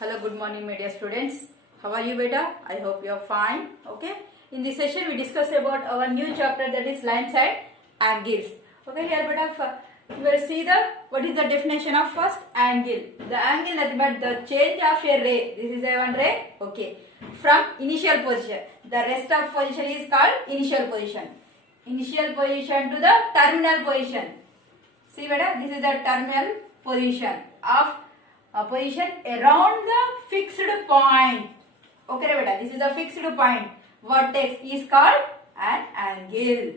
Hello, good morning, my dear students. How are you, beta? I hope you are fine. Okay. In this session, we discuss about our new chapter, that is lines and angles. Okay, here, beta, we will see what is the definition of first angle. The angle nothing but the change of a ray. This is a one ray. Okay. From initial position. The rest of position is called initial position. Initial position to the terminal position. See, beta, this is the terminal position of a position around the fixed point. Okay, beta, this is the fixed point. Vertex is called an angle.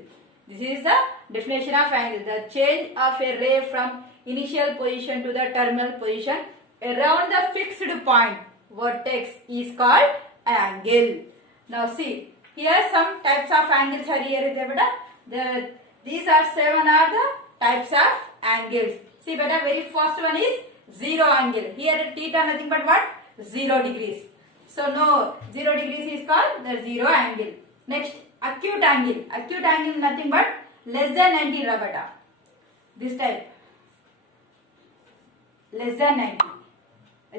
This is the definition of angle. The change of a ray from initial position to the terminal position around the fixed point. Vertex is called angle. Now see, here some types of angles are here. Beta. These are 7 are the types of angles. See, beta, very first one is zero angle. Here theta nothing but what? 0 degrees. So no, 0 degrees is called the zero angle. Next, acute angle. Acute angle nothing but less than 90 beta. This type. Less than 90.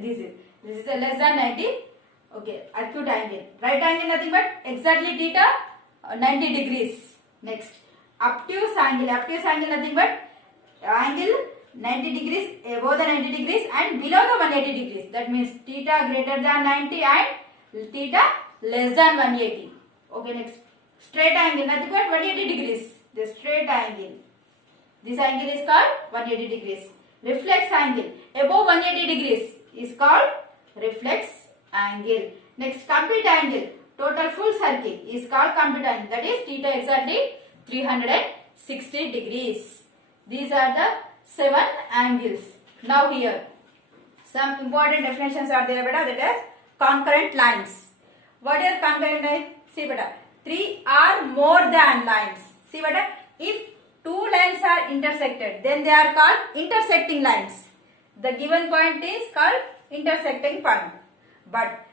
This is a less than 90. Okay, acute angle. Right angle nothing but exactly theta 90 degrees. Next, obtuse angle. Obtuse angle nothing but angle 90 degrees above the 90 degrees and below the 180 degrees. That means theta greater than 90 and theta less than 180. Okay, next, straight angle nothing but 180 degrees. The straight angle. This angle is called 180 degrees. Reflex angle above 180 degrees is called reflex angle. Next, complete angle. Total full circle is called complete angle. That is theta exactly 360 degrees. These are the 7 angles. Now here, some important definitions are there, beta, that is concurrent lines. What is concurrent lines? See, beta, 3 are more than lines. See, beta, if 2 lines are intersected, then they are called intersecting lines. The given point is called intersecting point. But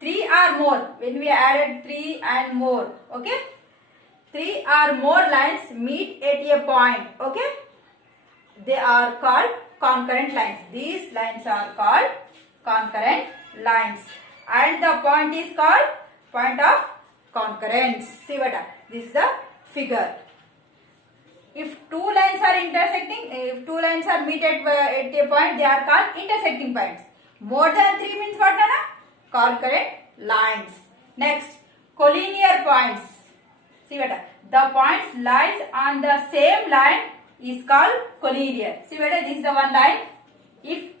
3 or more, when we added 3 and more, okay, 3 or more lines meet at a point, okay, they are called concurrent lines. These lines are called concurrent lines. And the point is called point of concurrence. See what? This is the figure. If 2 lines are intersecting, if 2 lines are meet at a point, they are called intersecting points. More than 3 means what, Nana? Concurrent lines. Next, collinear points. See what? The points lies on the same line is called collinear. See whether this is the one line. If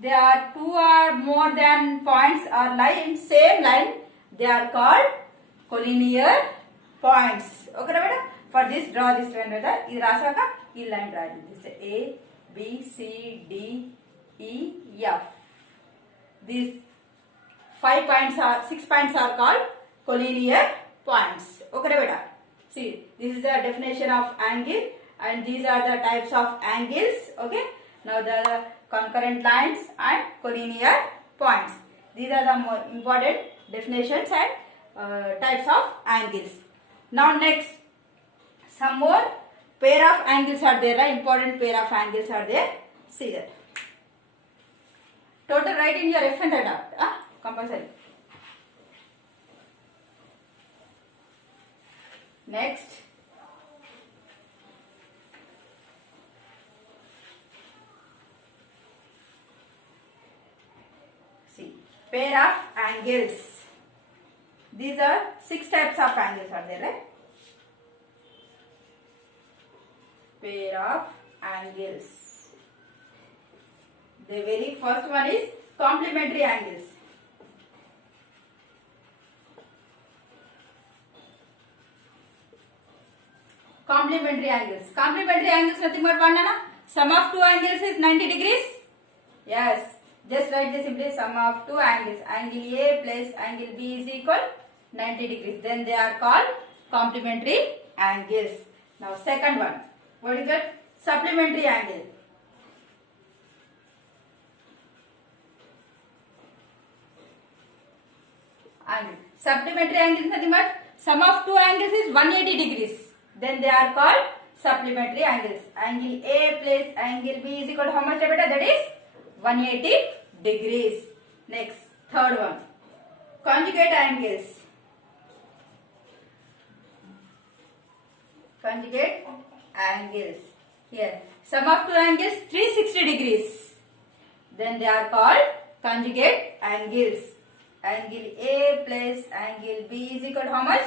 there are 2 or more than points or lie in same line, they are called collinear points. Okay, beta? For this, draw this line. This rasaka, this line draw. This is A, B, C, D, E, F. These 5 points are 6 points are called collinear points. Okay, beta? See, this is the definition of angle. And these are the types of angles. Okay. Now the concurrent lines and collinear points. These are the more important definitions and types of angles. Now next, some more pair of angles are there. Right? Important pair of angles are there. See that. Total write in your F and adapt. Compulsory. Next. Pair of angles. These are 6 types of angles are there, right? Pair of angles. The very first one is complementary angles. Complementary angles. Complementary angles nothing but one, Nana. Sum of 2 angles is 90 degrees. Yes. Just write the simply sum of 2 angles. Angle A plus angle B is equal 90 degrees. Then they are called complementary angles. Now second one. What is that? Supplementary angle. Angle. Supplementary angle is nothing but sum of 2 angles is 180 degrees. Then they are called supplementary angles. Angle A plus angle B is equal to how much, beta? That is 180 degrees. Next, third one, conjugate angles. Conjugate angles. Here, sum of two angles 360 degrees. Then they are called conjugate angles. Angle A plus angle B is equal to how much?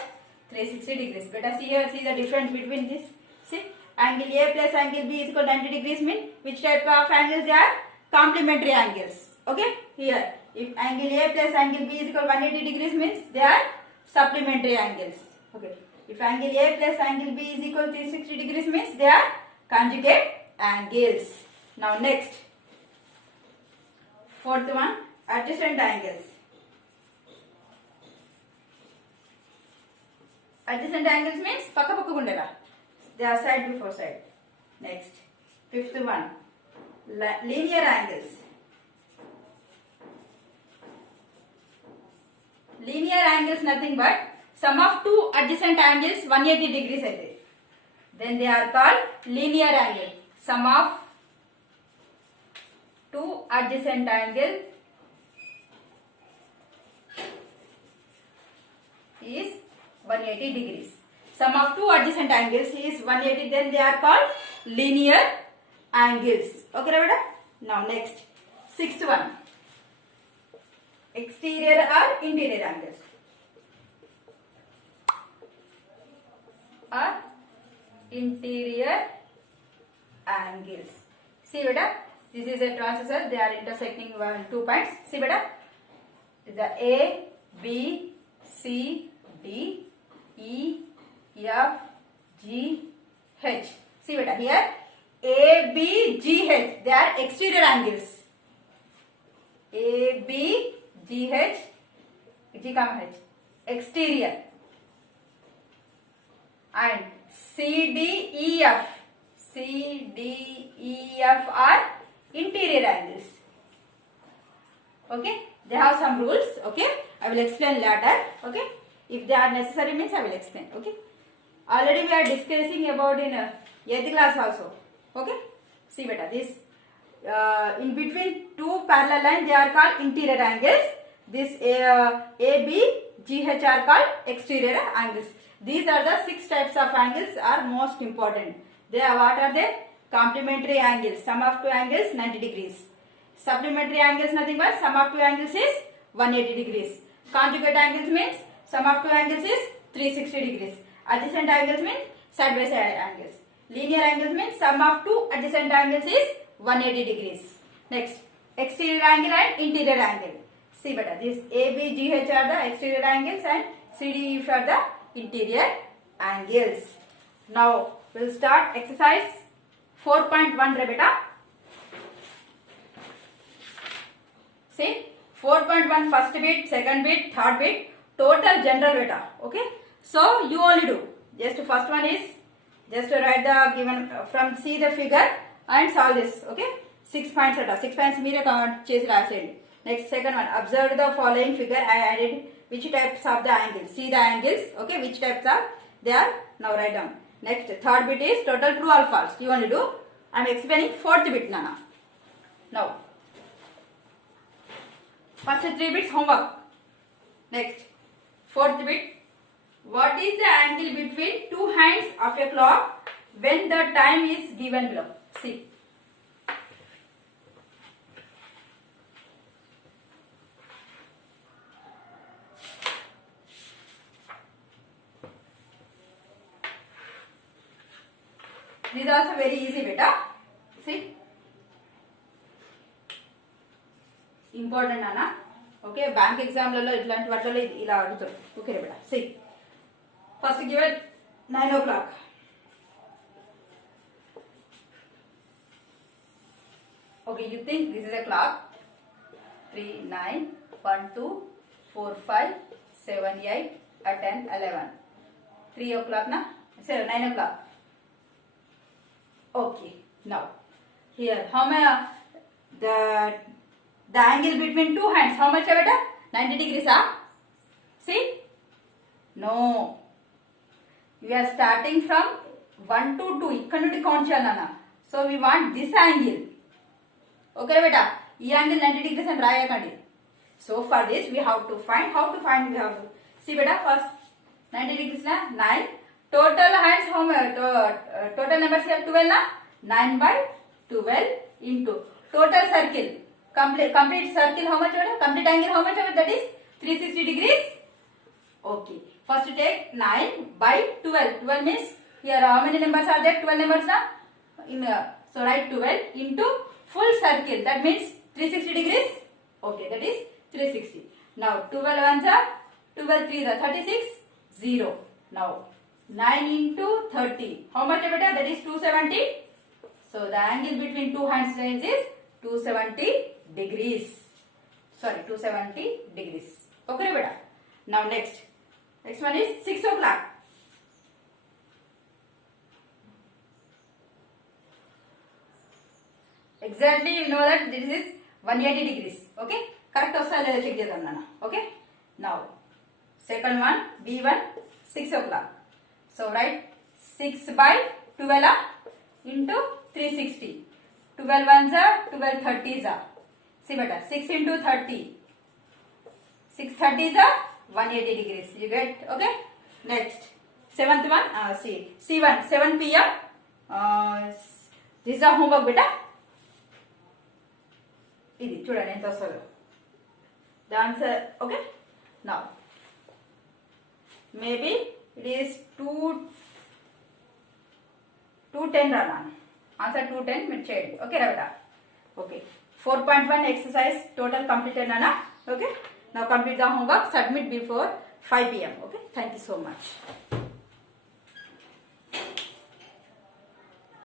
360 degrees. Let us see here, see the difference between this. See, angle A plus angle B is equal to 90 degrees mean which type of angles they are? Complementary angles. Okay, here, if angle A plus angle B is equal to 180 degrees means they are supplementary angles. Okay, if angle A plus angle B is equal to 360 degrees means they are conjugate angles. Now next, fourth one, adjacent angles. Adjacent angles means pakka pakka gundela. They are side before side. Next, fifth one, linear angles. Linear angles nothing but sum of two adjacent angles 180 degrees I think. Then they are called linear angle. Sum of two adjacent angles is 180 degrees. Sum of two adjacent angles is 180. Then they are called linear angles. Okay, Ravada? Now next, sixth one, exterior or interior angles. Or interior angles. See beta, this is a transversal. They are intersecting 2 points. See beta, the A, B, C, D, E, F, G, H. See beta, here A, B, G, H. They are exterior angles. A, B, G, H, G, H. Exterior. And C, D, E, F. C, D, E, F are interior angles. Okay, they have some rules. Okay, I will explain later. Okay, if they are necessary means I will explain. Okay, already we are discussing about in 8th class also. Okay, see beta, this in between two parallel lines they are called interior angles. This A, B, G, H are called exterior angles. These are the 6 types of angles are most important. They are, what are they? Complementary angles. Sum of two angles 90 degrees. Supplementary angles nothing but sum of two angles is 180 degrees. Conjugate angles means sum of two angles is 360 degrees. Adjacent angles means side by side angles. Linear angles means sum of two adjacent angles is 180 degrees. Next, exterior angle and interior angle. See better, this A, B, G, H are the exterior angles and C, D, E are the interior angles. Now we will start exercise 4.1 beta. See 4.1 first bit, second bit, third bit, total general beta. Okay, so you only do just first one is just write the given from see the figure and solve this. Okay, 6 points at 6 points mere count chase raasedi. Next, second one, observe the following figure. I added which types of the angles. See the angles. Okay, which types are they are. Now write down. Next, third bit is total true or false. You only do. I am explaining fourth bit Nana. Now, first 3 bits homework. Next, fourth bit. What is the angle between two hands of a clock when the time is given below? See. This is also very easy beta. See. Important Nana. Okay, bank exam lalo itlanti vaatలలో ఇలా అడుగుతారు. Okay beta. See. First given 9 o'clock. Okay, you think this is a clock. 3, 9, 1, 2, 4, 5, 7, 8, 10, 11. 3 o'clock na? 9 o'clock. Okay, now here how many the angle between two hands how much beta? 90 degrees see? No, we are starting from 1 to 2 ikkada nundi count cheyalana. So we want this angle. Okay beta, ee angle 90 degrees అని రాయకండి. So for this we have to find, how to find, we have to see beta. First 90 degrees na 9, total hands how much, total numbers have 12 na, 9 by 12 into total circle, complete circle how much order, complete angle how much order, that is 360 degrees. Okay, first take 9 by 12, 12 means here how many numbers are there, 12 numbers na, in so write 12 into full circle, that means 360 degrees. Okay, that is 360. Now 12 ones are 12 3s are 36, 0. Now 9 into 30, how much beta, that is 270. So the angle between two hands lines is 270 degrees. Sorry, 270 degrees. Okay beta. Now next one is 6 o'clock. Exactly you know that this is 180 degrees. Okay, correct also check chedam nana. Okay, now second one B1, 6 o'clock. So write 6 by 12 into 360. 12 ones are 12 30s are. See beta, 6 into 30. 6 30s are 180 degrees. You get? Okay. Next, seventh one. See C1, 7 p.m. This is a homework beta. ఇది చూడండి ఎంత వస్తుందో the answer. Okay, now maybe it is 210 rana answer 210 మీరు చేయండి. Okay Ravitha. Okay 4.1 exercise total completed nana. Okay, now complete the homework, submit before 5 p.m. Okay, thank you so much.